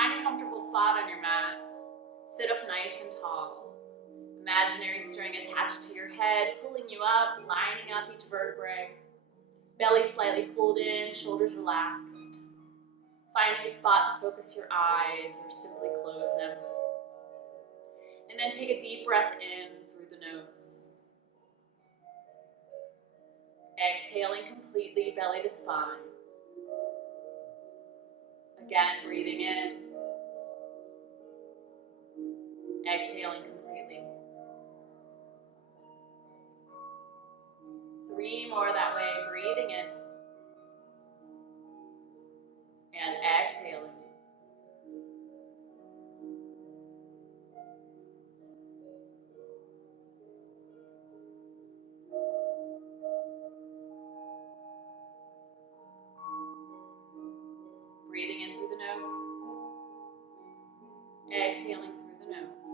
Find a comfortable spot on your mat. Sit up nice and tall. Imaginary string attached to your head, pulling you up, lining up each vertebrae. Belly slightly pulled in, shoulders relaxed. Finding a spot to focus your eyes or simply close them. And then take a deep breath in through the nose. Exhaling completely, belly to spine. Again, breathing in. Exhaling completely. 3 more that way, breathing in. And exhaling. Breathing in through the nose. Exhaling through the nose.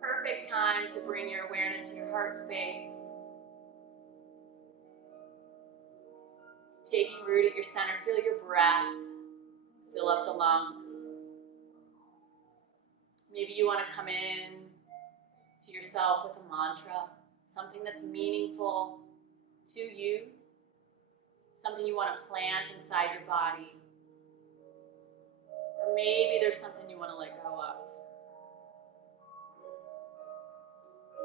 Perfect time to bring your awareness to your heart space. Taking root at your center, feel your breath. Fill up the lungs. Maybe you want to come in to yourself with a mantra, something that's meaningful to you, something you want to plant inside your body. Or maybe there's something you want to let go of.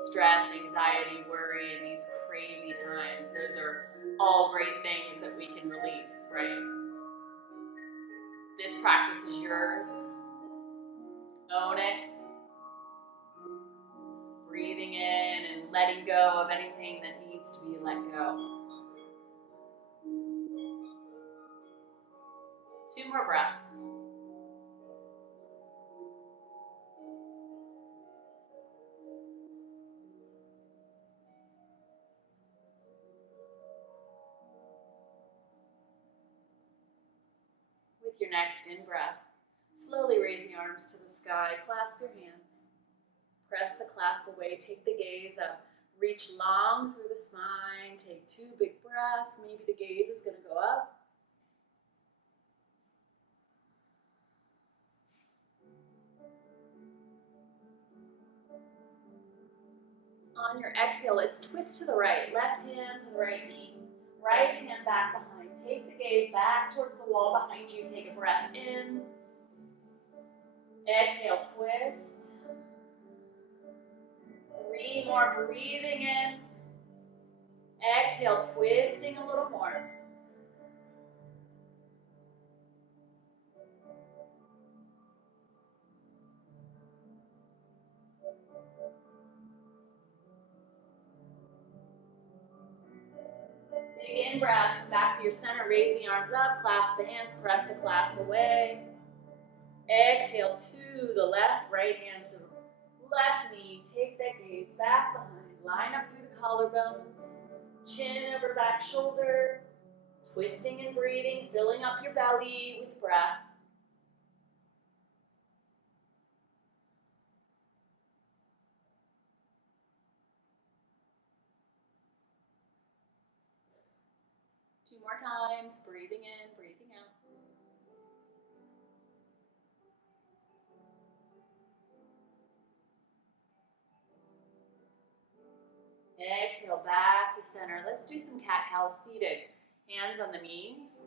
Stress, anxiety, worry in these crazy times, those are all great things that we can release, right? This practice is yours. Own it. Breathing in and letting go of anything that needs to be let go. 2 more breaths. With your next in-breath, slowly raise the arms to the sky, clasp your hands. Press the clasp away, take the gaze up, reach long through the spine, take 2 big breaths, maybe the gaze is going to go up. On your exhale, let's twist to the right, left hand to the right knee, right hand back behind. Take the gaze back towards the wall behind you, take a breath in. Exhale, twist. 3 more, breathing in. Exhale, twisting a little more. Big in-breath, come back to your center, raise the arms up, clasp the hands, press the clasp away. Exhale to the left, right hand to the left knee, take that gaze back behind, line up through the collarbones, chin over back shoulder, twisting and breathing, filling up your belly with breath. Two more times, breathing in, breathing out. Exhale, back to center. Let's do some cat-cow seated. Hands on the knees.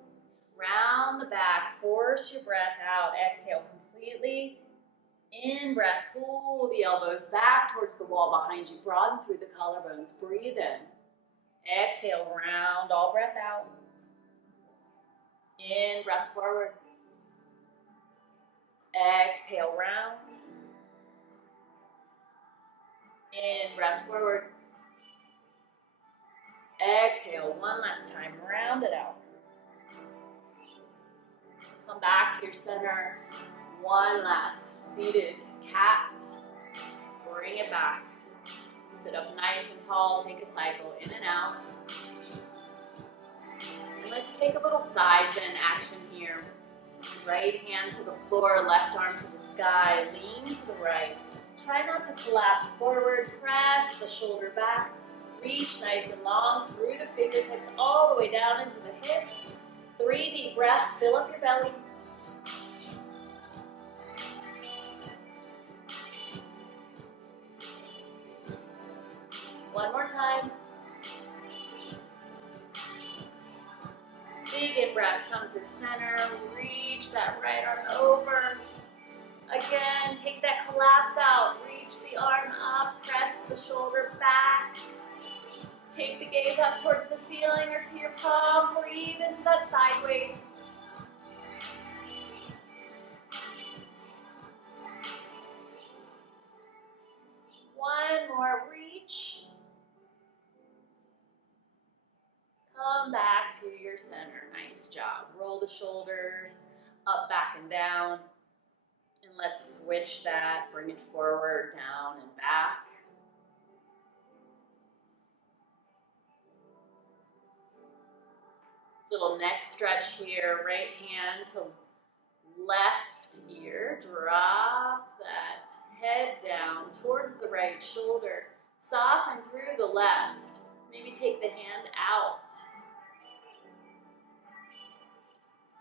Round the back, force your breath out. Exhale completely. In breath, pull the elbows back towards the wall behind you. Broaden through the collarbones. Breathe in. Exhale, round all breath out. In breath forward. Exhale, round. In breath forward. Exhale, one last time, round it out. Come back to your center. One last seated cat. Bring it back. Sit up nice and tall, take a cycle in and out. And let's take a little side bend action here. Right hand to the floor, left arm to the sky, lean to the right. Try not to collapse forward, press the shoulder back. Reach nice and long through the fingertips all the way down into the hips. 3 deep breaths, fill up your belly. One more time. Big in-breath, come through center, reach that right arm over. Again, take that collapse out, reach the arm up, press the shoulder back. Take the gaze up towards the ceiling or to your palm, breathe into that side waist. One more, reach. Come back to your center, nice job. Roll the shoulders up, back, and down. And let's switch that, bring it forward, down, and back. Little neck stretch here, right hand to left ear. Drop that head down towards the right shoulder. Soften through the left. Maybe take the hand out.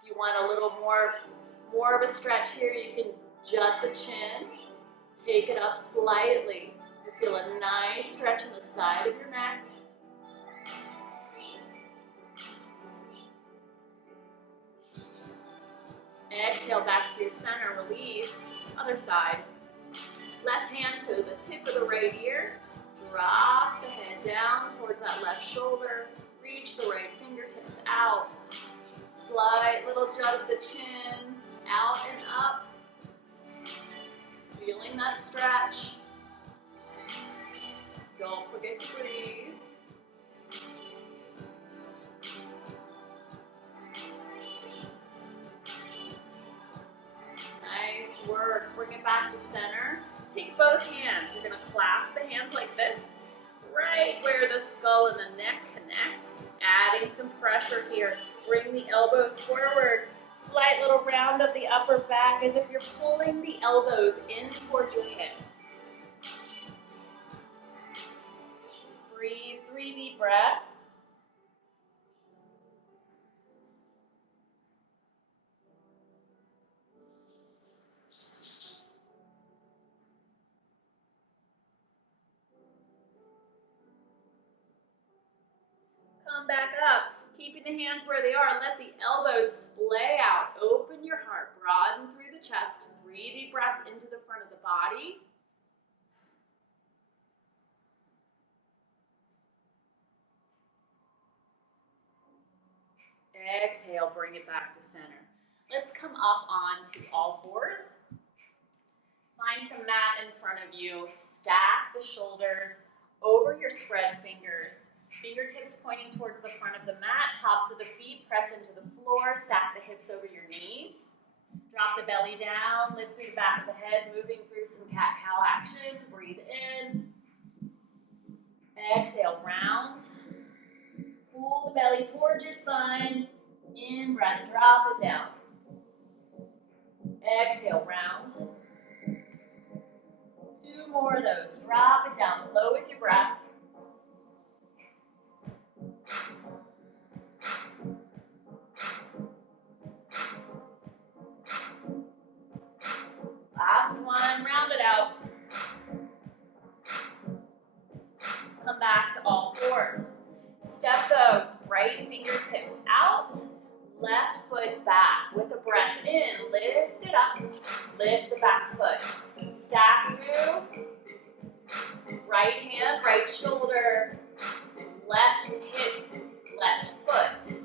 If you want a little more of a stretch here, you can jut the chin. Take it up slightly. You feel a nice stretch on the side of your neck. Exhale back to your center, release. Other side. Left hand to the tip of the right ear. Drop the head down towards that left shoulder. Reach the right fingertips out. Slight little jut of the chin. Out and up. Feeling that stretch. Don't forget to breathe. Nice work. Bring it back to center. Take both hands. You're going to clasp the hands like this, right where the skull and the neck connect. Adding some pressure here. Bring the elbows forward. Slight little round of the upper back as if you're pulling the elbows in towards your hips. Breathe 3 deep breaths. Come back up. Keeping the hands where they are. Let the elbows splay out. Open your heart. Broaden through the chest. 3 deep breaths into the front of the body. Exhale, bring it back to center. Let's come up onto all fours. Find some mat in front of you. Stack the shoulders over your spread fingers. Fingertips pointing towards the front of the mat. Tops of the feet press into the floor. Stack the hips over your knees. Drop the belly down. Lift through the back of the head. Moving through some cat-cow action. Breathe in. Exhale, round. Pull the belly towards your spine. In breath, drop it down. Exhale, round. 2 more of those. Drop it down. Flow with your breath. Last one. Round it out. Come back to all fours. Step the right fingertips out. Left foot back with a breath in. Lift it up. Lift the back foot. Stack through. Right hand, right shoulder. Left hip, left foot.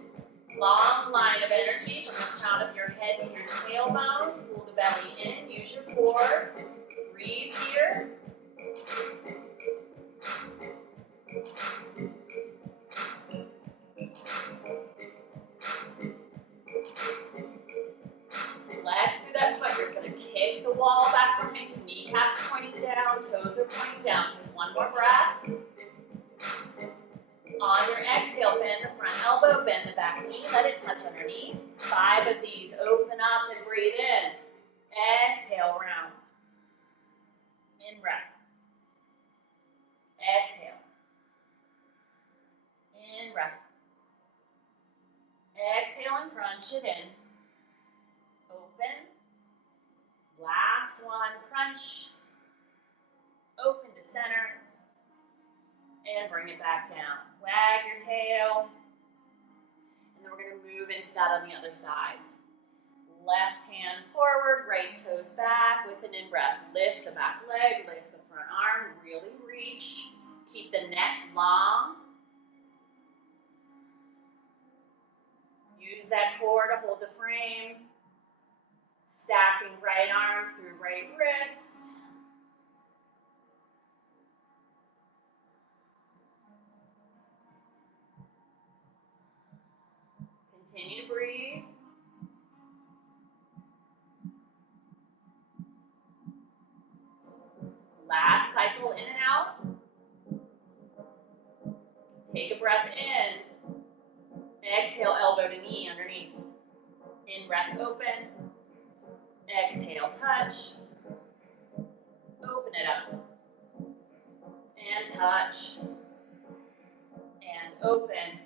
Long line of energy from the crown of your head to your tailbone. Pull the belly in. Use your core. Breathe here. Flex through that foot. You're going to kick the wall back behind you. Kneecaps pointing down. Toes are pointing down. Take one more breath. On your exhale, bend the front elbow, bend the back knee. Let it touch underneath. 5 of these. Open up and breathe in. Exhale, round. In breath. Exhale. In breath. Exhale one, crunch it in. Open. Last one, crunch. Open to center. And bring it back down. Wag your tail. And then we're going to move into that on the other side. Left hand forward, right toes back with an in-breath. Lift the back leg, lift the front arm, really reach. Keep the neck long. Use that core to hold the frame. Stacking right arm through right wrist. Continue to breathe. Last cycle in and out. Take a breath in. Exhale, elbow to knee underneath. In breath, open. Exhale, touch. Open it up. And touch. And open.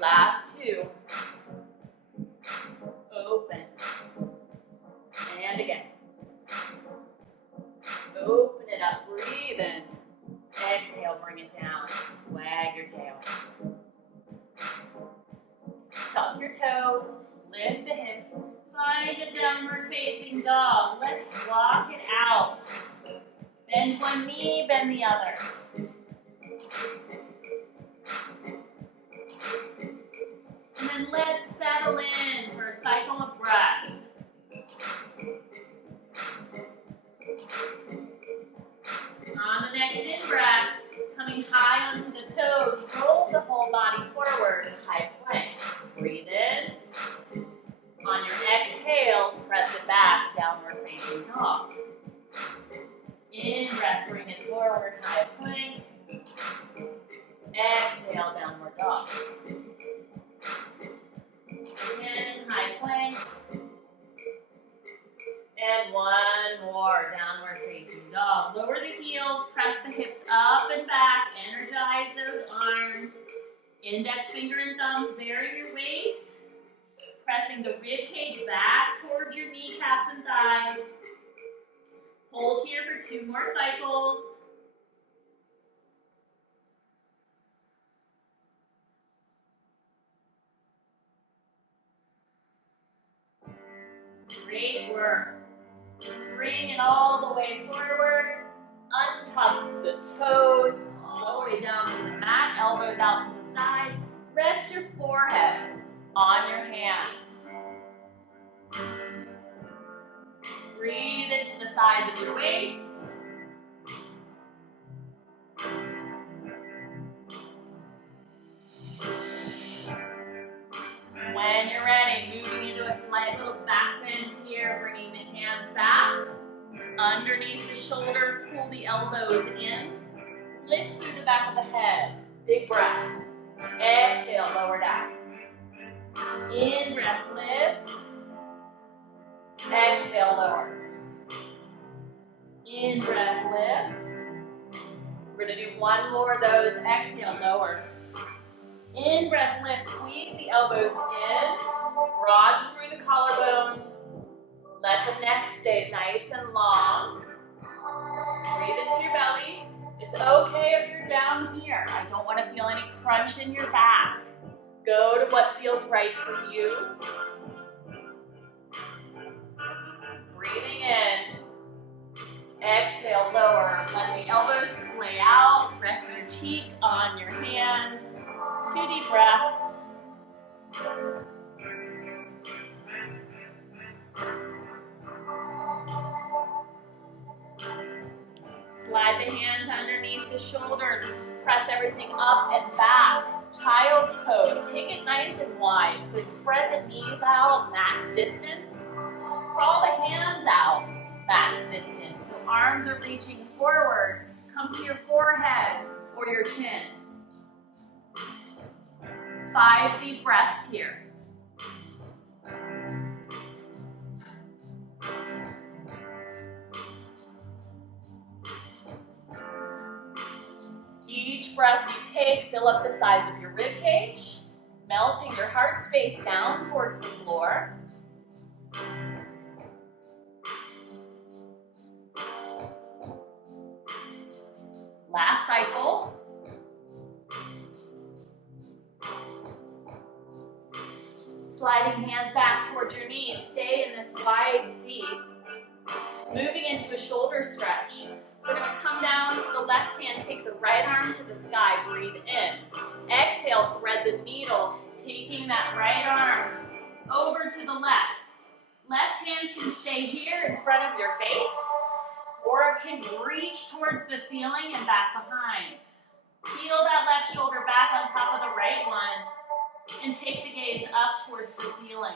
Last two. Open. And again. Open it up, breathe in. Exhale, bring it down. Wag your tail. Tuck your toes, lift the hips. Find a downward facing dog. Let's walk it out. Bend one knee, bend the other. And then let's settle in for a cycle of breath. On the next in-breath, coming high onto the toes, roll the whole body forward, high plank. Breathe in. On your exhale, press it back, downward facing dog. In-breath, bring it forward, high plank. Exhale, downward dog. Again, high plank. And one more, downward facing dog. Lower the heels, press the hips up and back, energize those arms. Index finger and thumbs, vary your weight. Pressing the rib cage back towards your kneecaps and thighs. Hold here for 2 more cycles. Great work. Bring it all the way forward. Untuck the toes all the way down to the mat. Elbows out to the side. Rest your forehead on your hands. Breathe into the sides of your waist. When you're ready, moving into a slight little back bend here, bringing the hands back. Underneath the shoulders, pull the elbows in. Lift through the back of the head. Big breath. Exhale, lower down. In breath, lift. Exhale, lower. In breath, lift. We're going to do one more of those. Exhale, lower. In breath, lift. Squeeze the elbows in. Broaden through the collarbones. Let the neck stay nice and long. Breathe into your belly. It's okay if you're down here. I don't want to feel any crunch in your back. Go to what feels right for you. Breathing in. Exhale, lower. Let the elbows splay out. Rest your cheek on your hands. 2 deep breaths. Slide the hands underneath the shoulders. Press everything up and back. Child's pose. Take it nice and wide. So spread the knees out, max distance. Crawl the hands out, max distance. So arms are reaching forward. Come to your forehead or your chin. 5 deep breaths here. Each breath you take, fill up the size of your rib cage. Melting your heart space down towards the floor. Last cycle. Sliding hands back towards your knees. Stay in this wide seat. Moving into a shoulder stretch. So we're going to come down to the left hand, take the right arm to the sky, breathe in. Exhale, thread the needle, taking that right arm over to the left. Left hand can stay here in front of your face, or it can reach towards the ceiling and back behind. Peel that left shoulder back on top of the right one, and take the gaze up towards the ceiling.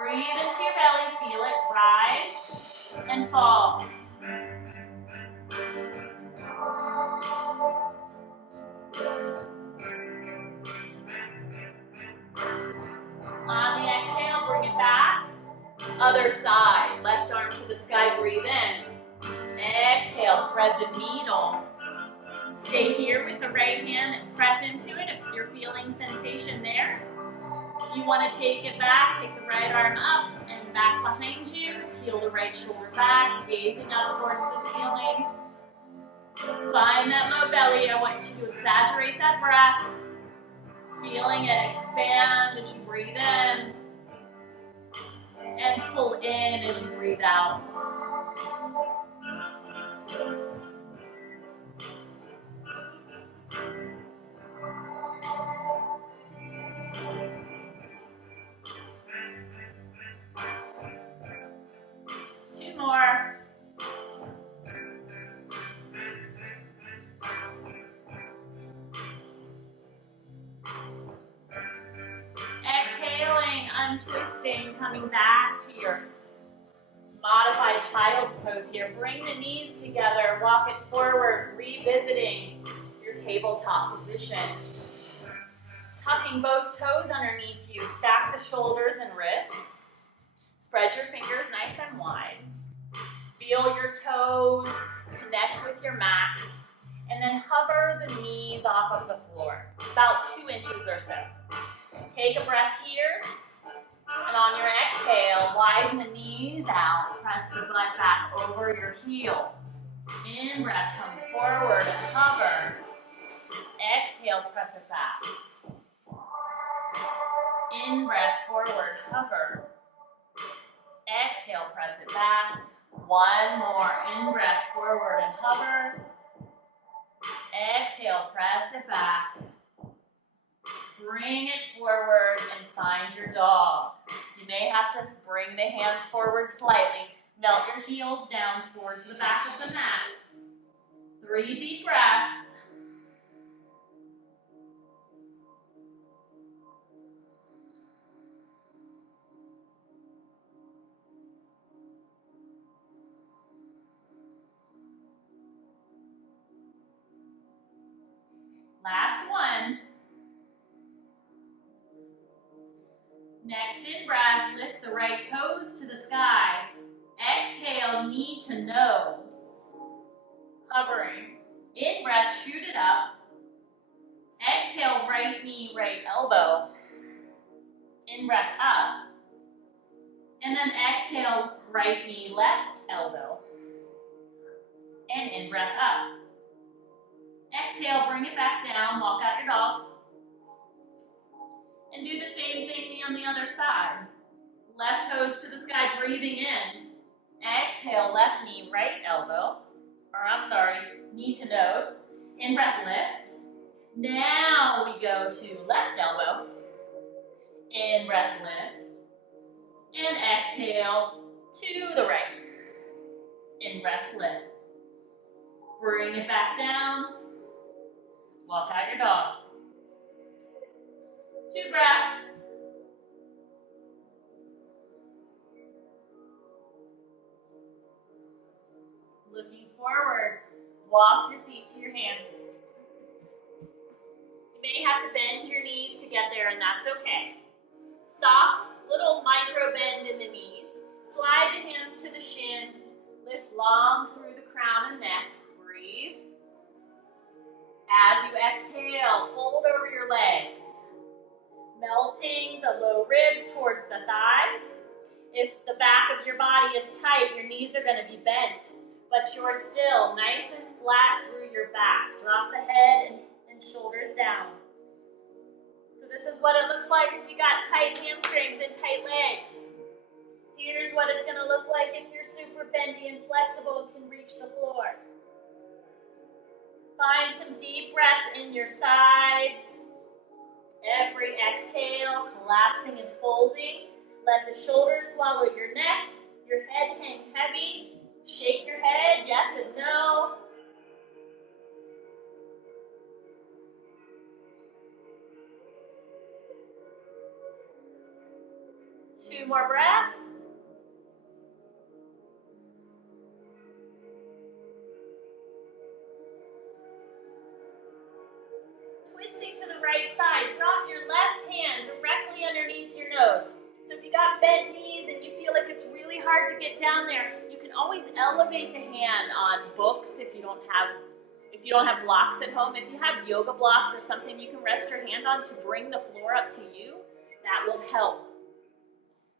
Breathe into your belly, feel it rise and fall. On the exhale, bring it back. Other side, left arm to the sky, breathe in. Exhale, thread the needle. Stay here with the right hand and press into it if you're feeling sensation there. If you want to take it back, take the right arm up and back behind you. Peel the right shoulder back, gazing up towards the ceiling. Find that low belly. I want you to exaggerate that breath. Feeling it expand as you breathe in. And pull in as you breathe out. Two more. Exhaling, untwisting, coming back to your modified child's pose here. Bring the knees together, walk it forward, revisiting your tabletop position. Tucking both toes underneath you, stack the shoulders and wrists. Spread your fingers nice and wide. Feel your toes, connect with your mat, and then hover the knees off of the floor, about 2 inches or so. Take a breath here, and on your exhale, widen the knees out, press the butt back over your heels. In breath, come forward and hover. Exhale, press it back. In breath, forward, hover. Exhale, press it back. One more, in breath, forward and hover. Exhale, press it back. Bring it forward and find your dog. You may have to bring the hands forward slightly. Melt your heels down towards the back of the mat. 3 deep breaths. Last one. Next in breath, lift the right toes to the sky. Exhale, knee to nose. Hovering. In breath, shoot it up. Exhale, right knee, right elbow. In breath, up. And then exhale, right knee, left elbow. And in breath, up. Exhale, bring it back down, walk out your dog. And do the same thing on the other side. Left toes to the sky, breathing in. Exhale, left knee, right elbow. Knee to nose. In breath, lift. Now we go to left elbow. In breath, lift. And exhale to the right. In breath, lift. Bring it back down. Walk out your dog. 2 breaths. Looking forward, walk your feet to your hands. You may have to bend your knees to get there, and that's okay. Soft little micro bend in the knees. Slide the hands to the shins. Lift long through the crown and neck. Breathe. As you exhale, fold over your legs. Melting the low ribs towards the thighs. If the back of your body is tight, your knees are going to be bent, but you're still nice and flat through your back. Drop the head and shoulders down. So this is what it looks like if you got tight hamstrings and tight legs. Here's what it's going to look like if you're super bendy and flexible and can reach the floor. Find some deep breaths in your sides. Every exhale, collapsing and folding. Let the shoulders swallow your neck, your head hang heavy. Shake your head, yes and no. Two more breaths. Twisting to the right side, drop your left hand directly underneath your nose. So if you got bent knees and you feel like it's really hard to get down there, you can always elevate the hand on books if you don't have blocks at home. If you have yoga blocks or something you can rest your hand on to bring the floor up to you, that will help.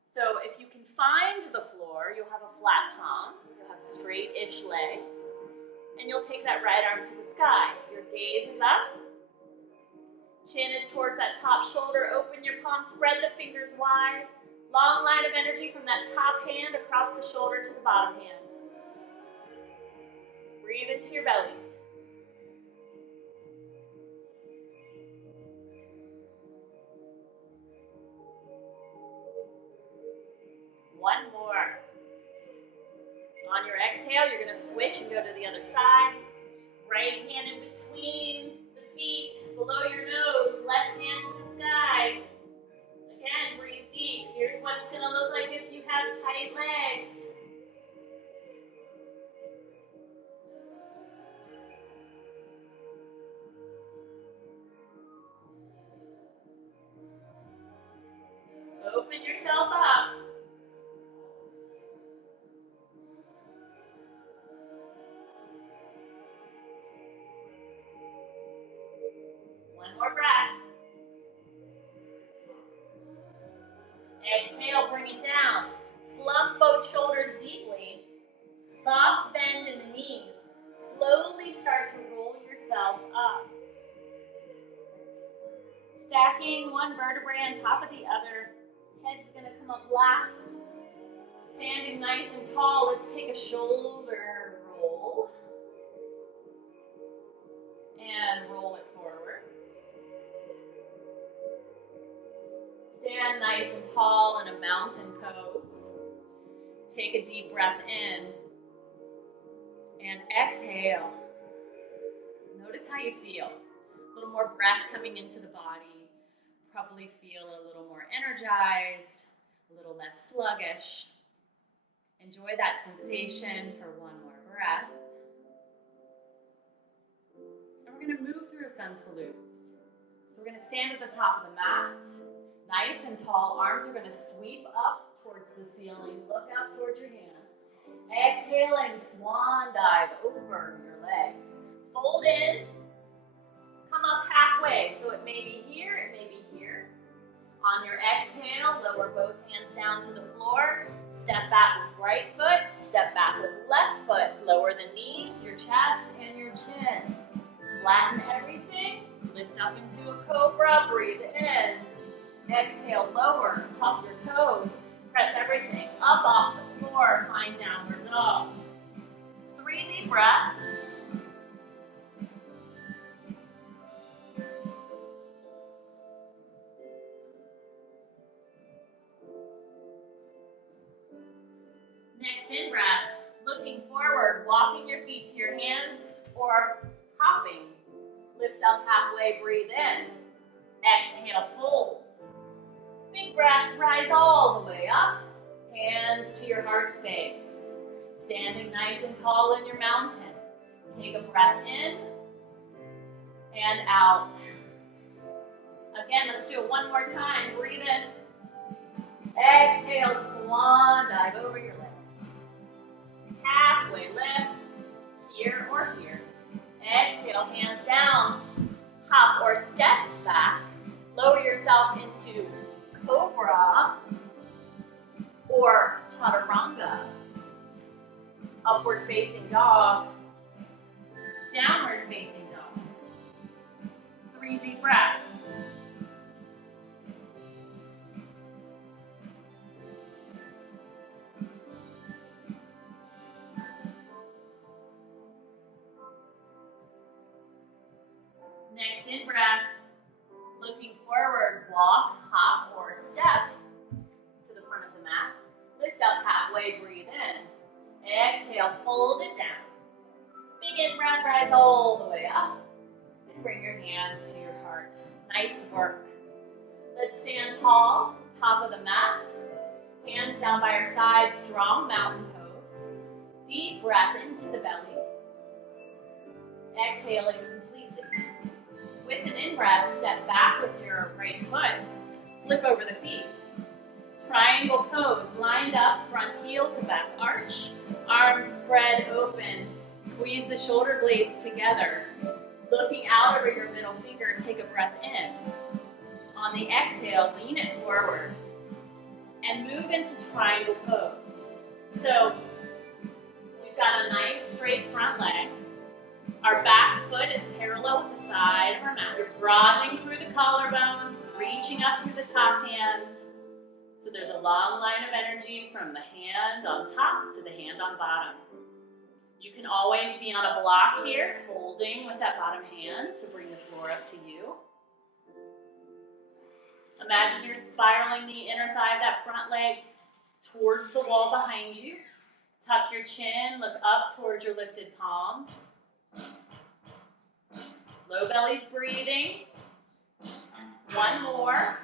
So if you can find the floor, you'll have a flat palm, you'll have straight-ish legs, and you'll take that right arm to the sky. Your gaze is up. Chin is towards that top shoulder. Open your palm, spread the fingers wide. Long line of energy from that top hand across the shoulder to the bottom hand. Breathe into your belly. One more. On your exhale, you're going to switch and go to the other side. Right hand in between the feet, below your nose, left hand to the sky. Again, breathe deep. Here's what it's going to look like if you have tight legs. Open yourself up. One more breath. Exhale, bring it down. Slump both shoulders deeply. Soft bend in the knees. Slowly start to roll yourself up. Stacking one vertebrae on top of the other. Head's going to come up last. Standing nice and tall, let's take a shoulder roll. And roll it forward. Stand nice and tall in a mountain pose. Take a deep breath in. And exhale. Notice how you feel. A little more breath coming into the body. Probably feel a little more energized, a little less sluggish. Enjoy that sensation for one more breath. And we're going to move through a sun salute. So we're going to stand at the top of the mat. Nice and tall. Arms are going to sweep up towards the ceiling. Look out towards your hands. Exhaling, swan dive over your legs. Fold in. Come up halfway. So it may be here, it may be here. On your exhale, lower both hands down to the floor. Step back with right foot. Step back with left foot. Lower the knees, your chest, and your chin. Flatten everything. Lift up into a cobra. Breathe in. Exhale, lower. Tuck your toes. Press everything up off the floor. Find downward dog. 3 deep breaths. Next in-breath, looking forward, walking your feet to your hands or hopping. Lift up halfway, breathe in. Exhale, fold. Big breath, rise all the way up. Hands to your heart space. Standing nice and tall in your mountain. Take a breath in and out. Again, let's do it one more time. Breathe in. Exhale, swan dive over your legs. Half hands down, hop or step back. Lower yourself into cobra or chaturanga. Upward facing dog, downward facing dog. 3 deep breaths. Next in breath, looking forward, walk, hop, or step to the front of the mat. Lift up halfway, breathe in. Exhale, fold it down. Big in breath, rise all the way up. And bring your hands to your heart. Nice work. Let's stand tall, top of the mat. Hands down by your side, strong mountain pose. Deep breath into the belly. Exhaling completely. With an in-breath, step back with your right foot. Flip over the feet. Triangle pose, lined up, front heel to back arch. Arms spread open. Squeeze the shoulder blades together. Looking out over your middle finger, take a breath in. On the exhale, lean it forward. And move into triangle pose. So, we've got a nice straight front leg. Our back foot is parallel with the side of our mat. You're broadening through the collarbones, reaching up through the top hand. So there's a long line of energy from the hand on top to the hand on bottom. You can always be on a block here, holding with that bottom hand to bring the floor up to you. Imagine you're spiraling the inner thigh of that front leg towards the wall behind you. Tuck your chin, look up towards your lifted palm. Low belly's breathing. One more.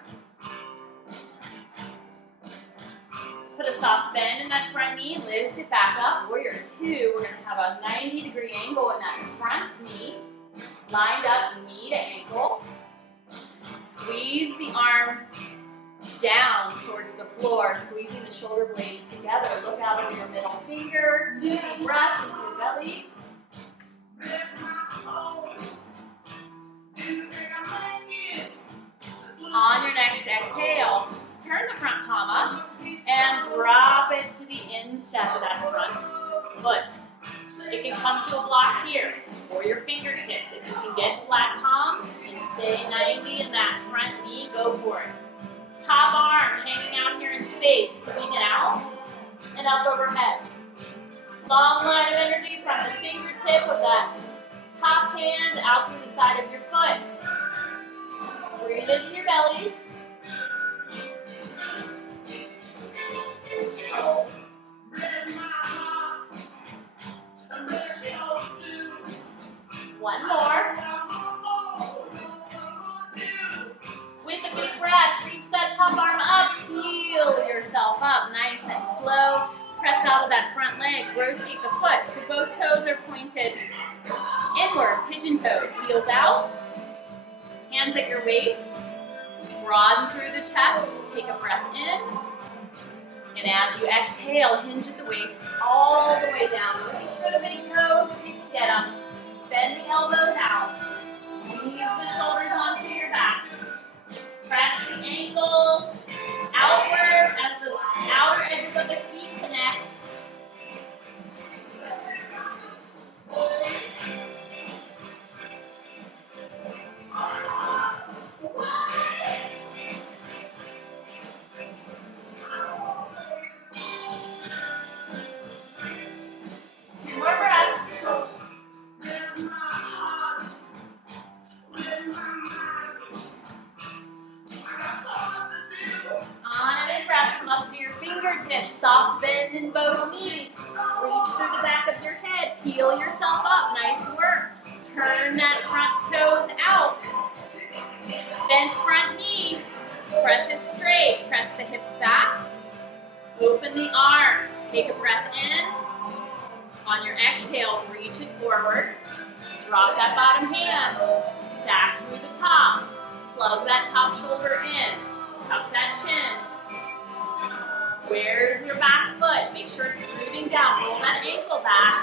Put a soft bend in that front knee, lift it back up. Warrior 2, we're going to have a 90-degree angle in that front knee. Lined up, knee to ankle. Squeeze the arms down towards the floor, squeezing the shoulder blades together. Look out over your middle finger. 2 deep breaths into your belly. On your next exhale, turn the front palm up and drop it to the instep of that front foot. It can come to a block here, or your fingertips. If you can get flat palm and stay 90 in that front knee, go for it. Top arm hanging out here in space, swing it out and up overhead. Long line of energy from the fingertip of that top hand out through the side of your foot. Breathe into your belly. One more. With a big breath, reach that top arm up, peel yourself up nice and slow. Press out of that front leg, rotate the foot so both toes are pointed inward, pigeon toe, heels out. Hands at your waist, broaden through the chest, take a breath in. And as you exhale, hinge at the waist all the way down. Reach for the big toes, get up. Bend the elbows out. Squeeze the shoulders onto your back. Press the ankles outward as the outer edges of the feet connect. Two more breaths. On an in-breath, come up to your fingertips. Soft bend in both knees. Reach through the back of your head. Peel yourself up. Nice work. Turn that front toes out. Bent front knee. Press it straight. Press the hips back. Open the arms. Take a breath in. On your exhale, reach it forward. Drop that bottom hand. Stack through the top. Plug that top shoulder in. Tuck that chin. Where's your back foot? Make sure it's moving down. Roll that ankle back.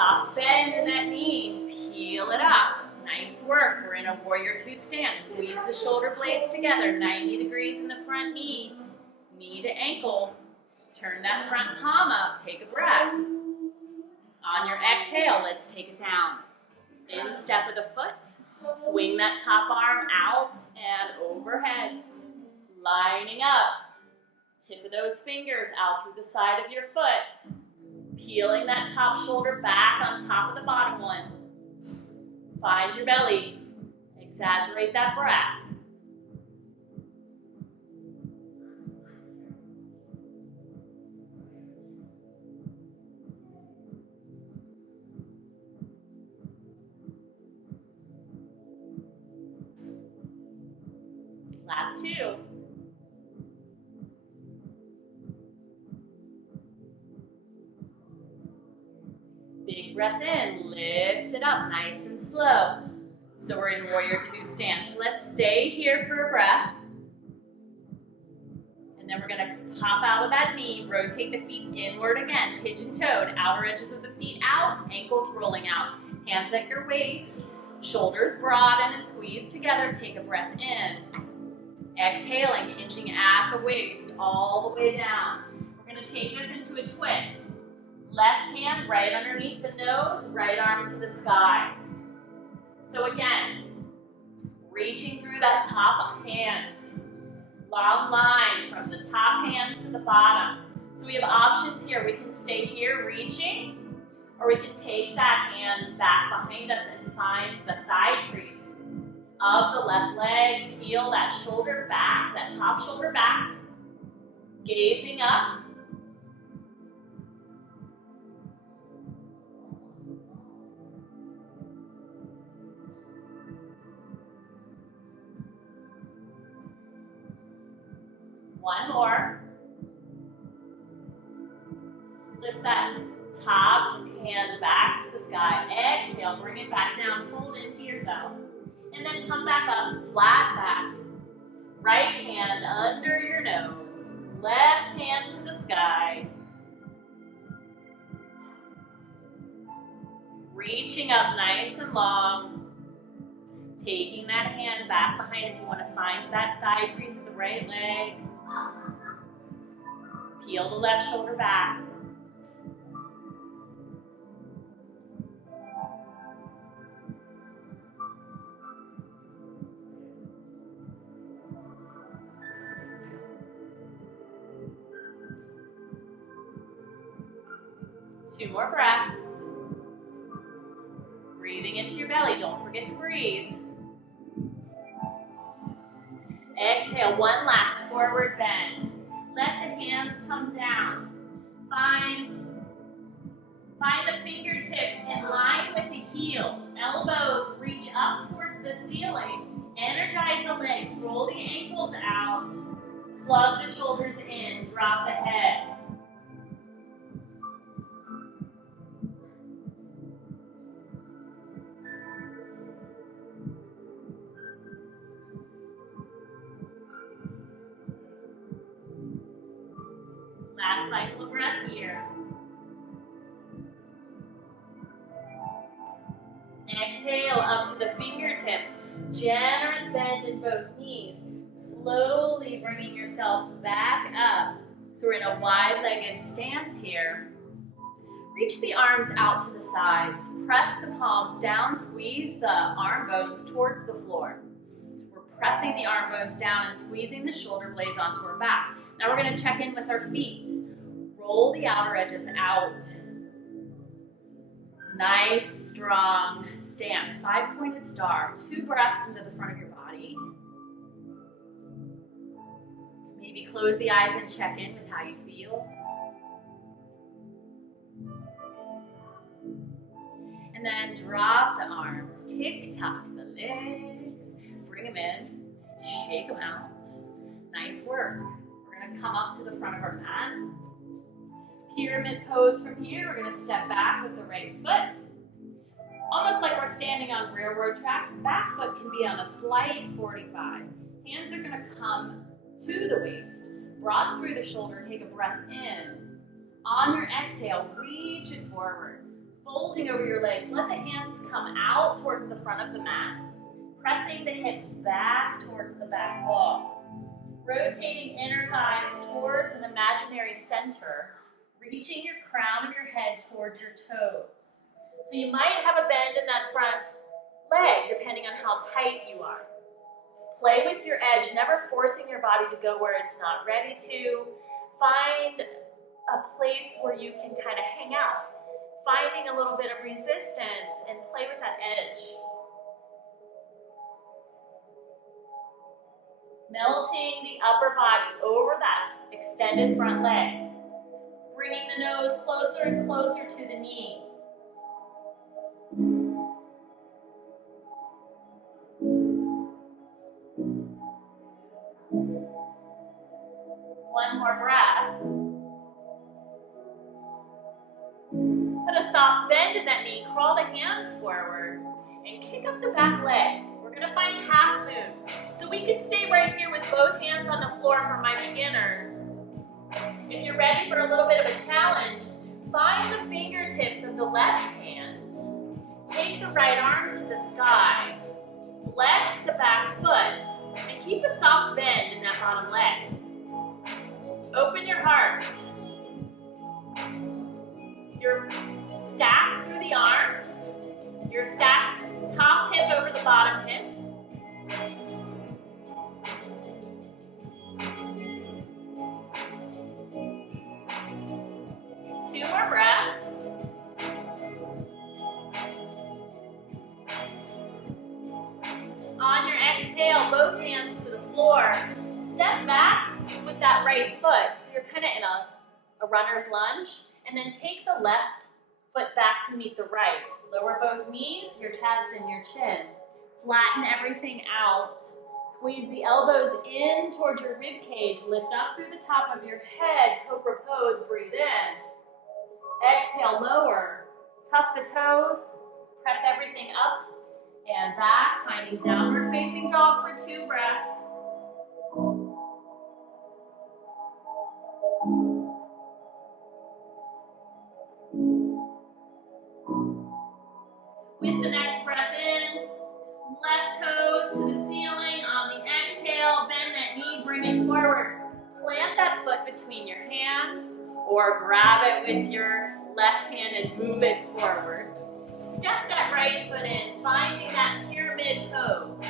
soft bend in that knee. Peel it up. Nice work. We're in a warrior two stance. Squeeze the shoulder blades together. 90 degrees in the front knee. Knee to ankle. Turn that front palm up. Take a breath. On your exhale, let's take it down. In step of the foot. Swing that top arm out and overhead. Lining up. Tip of those fingers out through the side of your foot. Peeling that top shoulder back on top of the bottom one. Find your belly. Exaggerate that breath. Last two. Big breath in, lift it up nice and slow. So we're in warrior two stance. Let's stay here for a breath. And then we're gonna pop out of that knee, rotate the feet inward again, pigeon-toed, outer edges of the feet out, ankles rolling out. Hands at your waist, shoulders broaden and squeeze together, take a breath in. Exhaling, hinging at the waist, all the way down. We're gonna take this into a twist. Left hand right underneath the nose, right arm to the sky. So again, reaching through that top hand. Long line from the top hand to the bottom. So we have options here. We can stay here reaching, or we can take that hand back behind us and find the thigh crease of the left leg. Peel that shoulder back, that top shoulder back. Gazing up. One more. Lift that top hand back to the sky. Exhale, bring it back down, fold into yourself. And then come back up, flat back. Right hand under your nose. Left hand to the sky. Reaching up nice and long. Taking that hand back behind if you want to find that thigh crease of the right leg. Peel the left shoulder back. Two more breaths. Breathing into your belly. Don't forget to breathe. Exhale, one last forward bend. Let the hands come down. Find the fingertips in line with the heels. Elbows reach up towards the ceiling. Energize the legs. Roll the ankles out. Plug the shoulders in. Drop the head. Last cycle of breath here. Exhale up to the fingertips. Generous bend in both knees. Slowly bringing yourself back up. So we're in a wide-legged stance here. Reach the arms out to the sides. Press the palms down. Squeeze the arm bones towards the floor. We're pressing the arm bones down and squeezing the shoulder blades onto our back. Now we're going to check in with our feet. Roll the outer edges out. Nice, strong stance. 5-pointed star. 2 breaths into the front of your body. Maybe close the eyes and check in with how you feel. And then drop the arms. Tick-tock the legs. Bring them in. Shake them out. Nice work. We're going to come up to the front of our mat. Pyramid pose from here. We're going to step back with the right foot. Almost like we're standing on railroad tracks. Back foot can be on a slight 45. Hands are going to come to the waist. Broaden through the shoulder. Take a breath in. On your exhale, reach it forward. Folding over your legs, let the hands come out towards the front of the mat, pressing the hips back towards the back wall. Rotating inner thighs towards an imaginary center, reaching your crown of your head towards your toes. So you might have a bend in that front leg depending on how tight you are. Play with your edge, never forcing your body to go where it's not ready to. Find a place where you can kind of hang out, finding a little bit of resistance and play with that edge. Melting the upper body over that extended front leg. Bringing the nose closer and closer to the knee. One more breath. Put a soft bend in that knee. Crawl the hands forward and kick up the back leg. We're going to find half moon. So we can stay right here with both hands on the floor for my beginners. If you're ready for a little bit of a challenge, find the fingertips of the left hand. Take the right arm to the sky. Flex the back foot and keep a soft bend in that bottom leg. Open your heart. You're stacked through the arms. You're stacked top hip over the bottom hip. Two more breaths. On your exhale, both hands to the floor. Step back with that right foot. So you're kind of in a runner's lunge. And then take the left foot back to meet the right. Lower both knees, your chest and your chin. Flatten everything out. Squeeze the elbows in towards your rib cage. Lift up through the top of your head. Cobra pose, breathe in. Exhale, lower. Tuck the toes. Press everything up and back. Finding downward facing dog for 2 breaths. With the next breath in, left toes to the ceiling. On the exhale, bend that knee, bring it forward. Plant that foot between your hands or grab it with your left hand and move it forward. Step that right foot in, finding that pyramid pose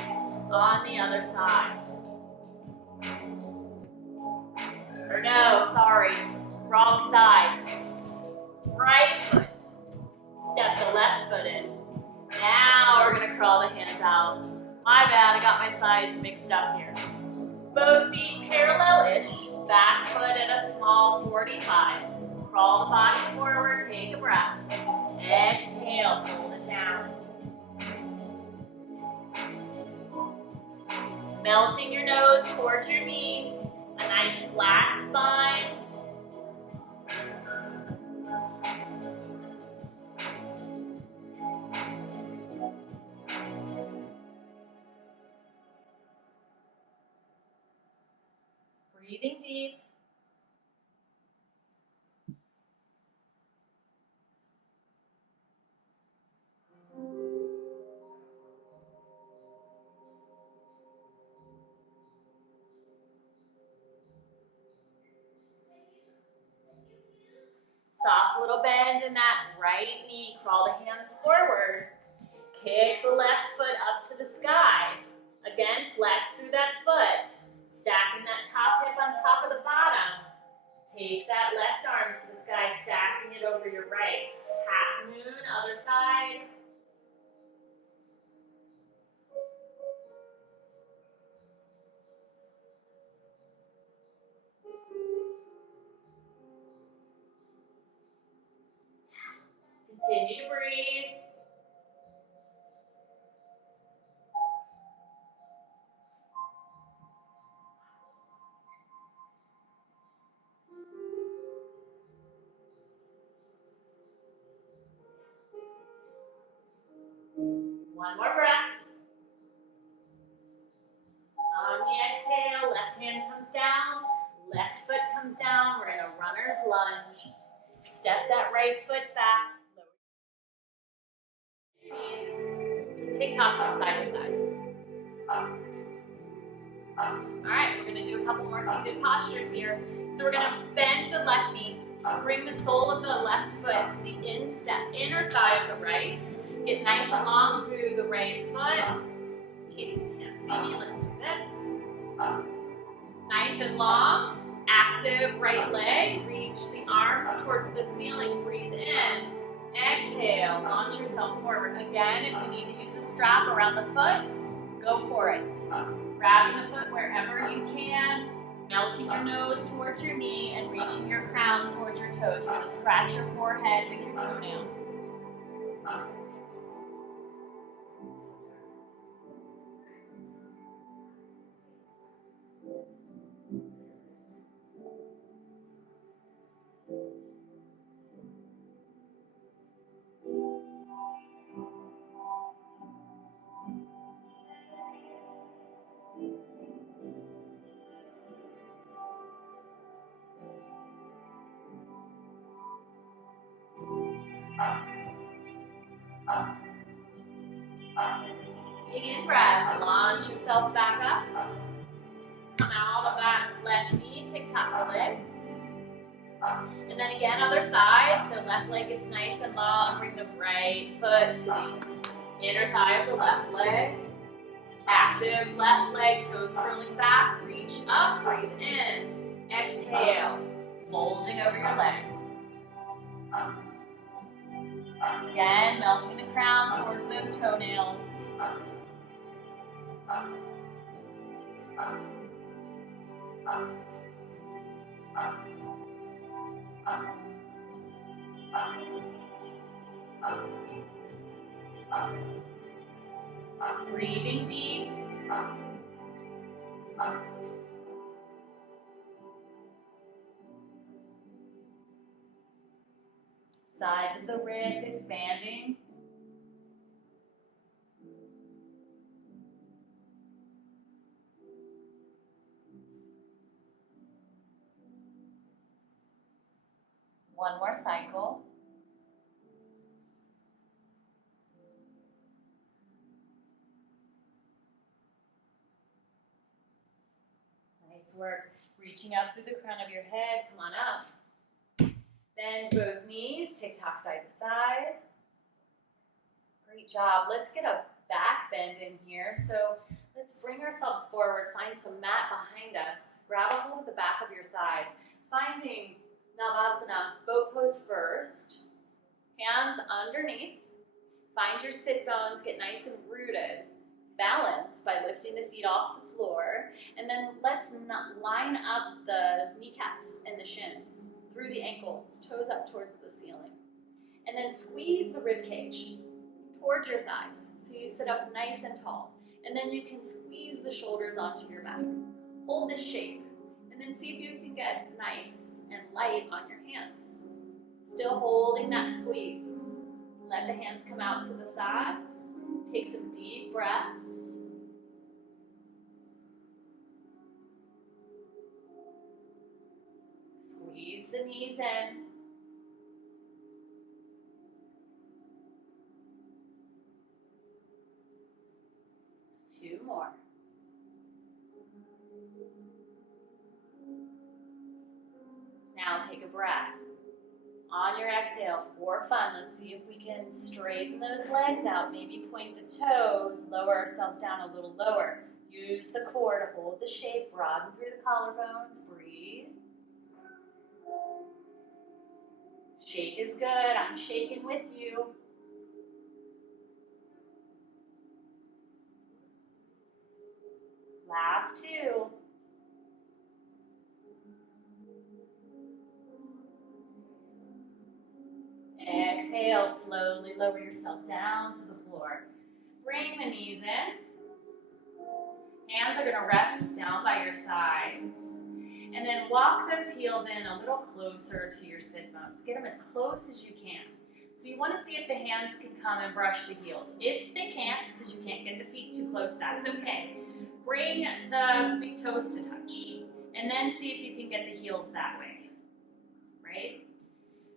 on the other side. Or no, sorry, wrong side. Right foot. Step the left foot in. Now we're gonna crawl the hands out. My bad, I got my sides mixed up here. Both feet parallel-ish, back foot at a small 45. Crawl the body forward, take a breath. Exhale, fold it down. Melting your nose towards your knee, a nice flat spine. Breathing deep. Soft little bend in that right knee. Crawl the hands forward. Kick the left foot up to the sky. Again, flex through that foot. Stacking that top hip on top of the bottom. Take that left arm to the sky, stacking it over your right. Half moon, other side. Continue to breathe. One more breath. On the exhale, left hand comes down, left foot comes down. We're in a runner's lunge. Step that right foot back. Knees, TikTok from side to side. All right, we're gonna do a couple more seated postures here. So we're gonna bend the left knee, bring the sole of the left foot to the inner thigh of the right. Get nice and long through the right foot. In case you can't see me, let's do this. Nice and long, active right leg. Reach the arms towards the ceiling. Breathe in. Exhale, launch yourself forward. Again, if you need to use a strap around the foot, go for it. Grabbing the foot wherever you can, melting your nose towards your knee and reaching your crown towards your toes. You're going to scratch your forehead with your toenails. Big in breath, launch yourself back up. Come out of that left knee, TikTok the legs. And then again, other side. So left leg gets nice and long. Bring the right foot to the inner thigh of the left leg. Active left leg, toes curling back. Reach up, breathe in. Exhale, folding over your leg. Again, melting the crown towards those toenails. Breathing deep. Sides of the ribs expanding. One more cycle. Nice work. Reaching up through the crown of your head. Come on up. Bend both knees. TikTok side to side. Great job. Let's get a back bend in here. So let's bring ourselves forward. Find some mat behind us. Grab a hold of the back of your thighs. Finding Navasana, boat pose first. Hands underneath. Find your sit bones. Get nice and rooted. Balance by lifting the feet off the floor. And then let's line up the kneecaps and the shins through the ankles, toes up towards the ceiling. And then squeeze the rib cage towards your thighs. So you sit up nice and tall. And then you can squeeze the shoulders onto your back. Hold this shape. And then see if you can get nice and light on your hands. Still holding that squeeze. Let the hands come out to the sides. Take some deep breaths. Squeeze the knees in. Two more. Now take a breath. On your exhale, for fun, let's see if we can straighten those legs out. Maybe point the toes, lower ourselves down a little lower. Use the core to hold the shape, broaden through the collarbones, breathe. Shake is good, I'm shaking with you. Last two. Exhale, slowly lower yourself down to the floor. Bring the knees in. Hands are gonna rest down by your sides. And then walk those heels in a little closer to your sit bones. Get them as close as you can. So you wanna see if the hands can come and brush the heels. If they can't, because you can't get the feet too close, that's okay. Bring the big toes to touch. And then see if you can get the heels that way, right?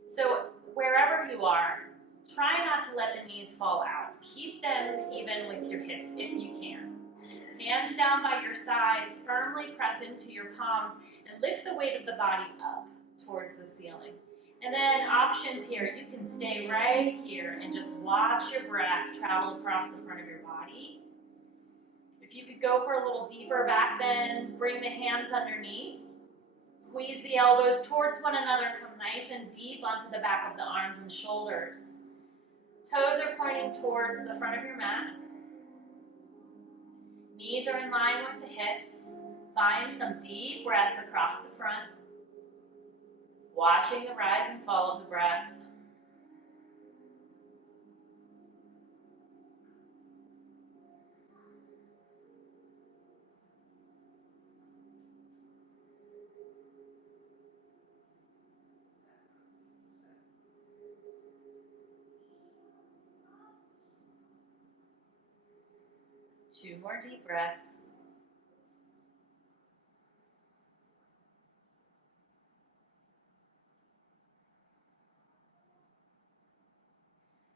So wherever you are, Try not to let the knees fall out. Keep them even with your hips if you can. Hands down by your sides, firmly press into your palms and lift the weight of the body up towards the ceiling. And then options here, you can stay right here and just watch your breath travel across the front of your body. If you could go for a little deeper back bend, bring the hands underneath. Squeeze the elbows towards one another, come nice and deep onto the back of the arms and shoulders. Toes are pointing towards the front of your mat. Knees are in line with the hips. Find some deep breaths across the front. Watching the rise and fall of the breath. Two more deep breaths.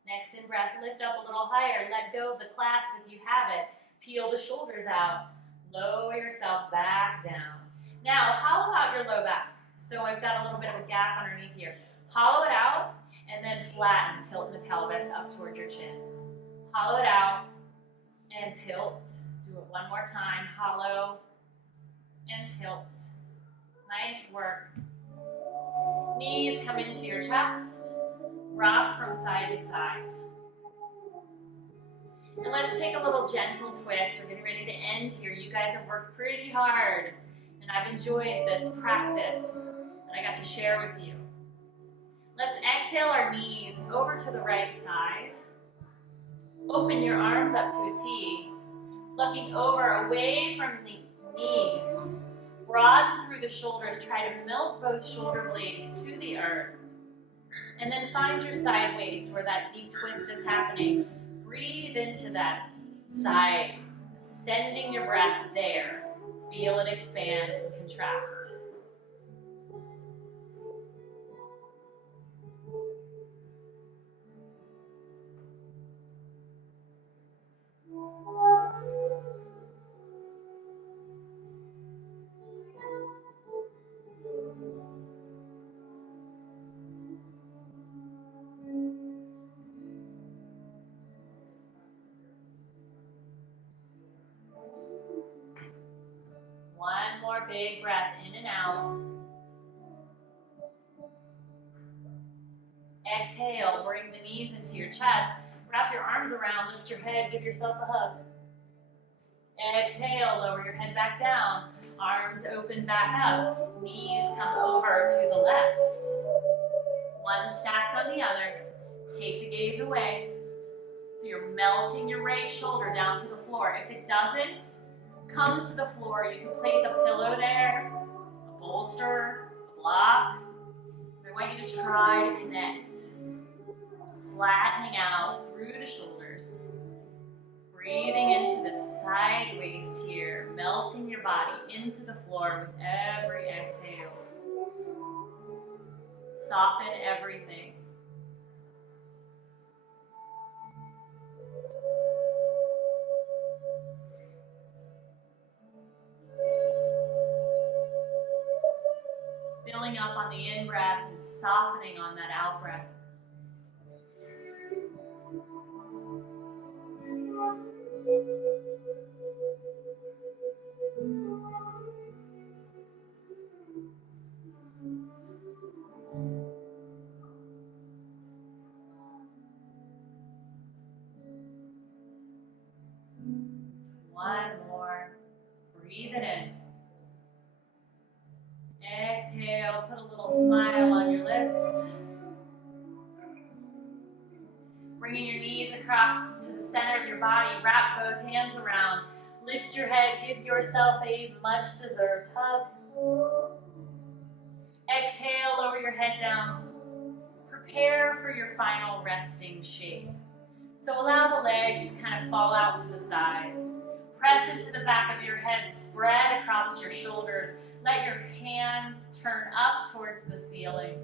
Next in breath, lift up a little higher. Let go of the clasp if you have it. Peel the shoulders out. Lower yourself back down. Now, hollow out your low back. So I've got a little bit of a gap underneath here. Hollow it out and then flatten, tilt the pelvis up towards your chin. Hollow it out and tilt. Do it one more time. Hollow and tilt. Nice work. Knees come into your chest. Rock from side to side. And let's take a little gentle twist. We're getting ready to end here. You guys have worked pretty hard, and I've enjoyed this practice that I got to share with you. Let's exhale our knees over to the right side. Open your arms up to a T, looking over away from the knees. Broaden through the shoulders. Try to melt both shoulder blades to the earth. And then find your sideways where that deep twist is happening. Breathe into that side, sending your breath there. Feel it expand and contract. One more big breath in and out. Exhale, bring the knees into your chest. Wrap your arms around, lift your head, give yourself a hug. Exhale, lower your head back down. Arms open back up. Knees come over to the left. One stacked on the other. Take the gaze away. So you're melting your right shoulder down to the floor. If it doesn't come to the floor, you can place a pillow there, a bolster, a block. I want you to try to connect. Flattening out through the shoulders. Breathing into the side waist here, melting your body into the floor with every exhale. Soften everything. Filling up on the in-breath and softening on that out-breath. One more. Breathe it in. Exhale, put a little smile on your lips. Bringing your knees across to the center of your body, wrap both hands around. Lift your head, give yourself a much-deserved hug. Exhale, lower your head down. Prepare for your final resting shape. So allow the legs to kind of fall out to the sides. Press into the back of your head, spread across your shoulders. Let your hands turn up towards the ceiling.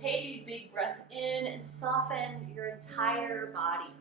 Take a big breath in and soften your entire body.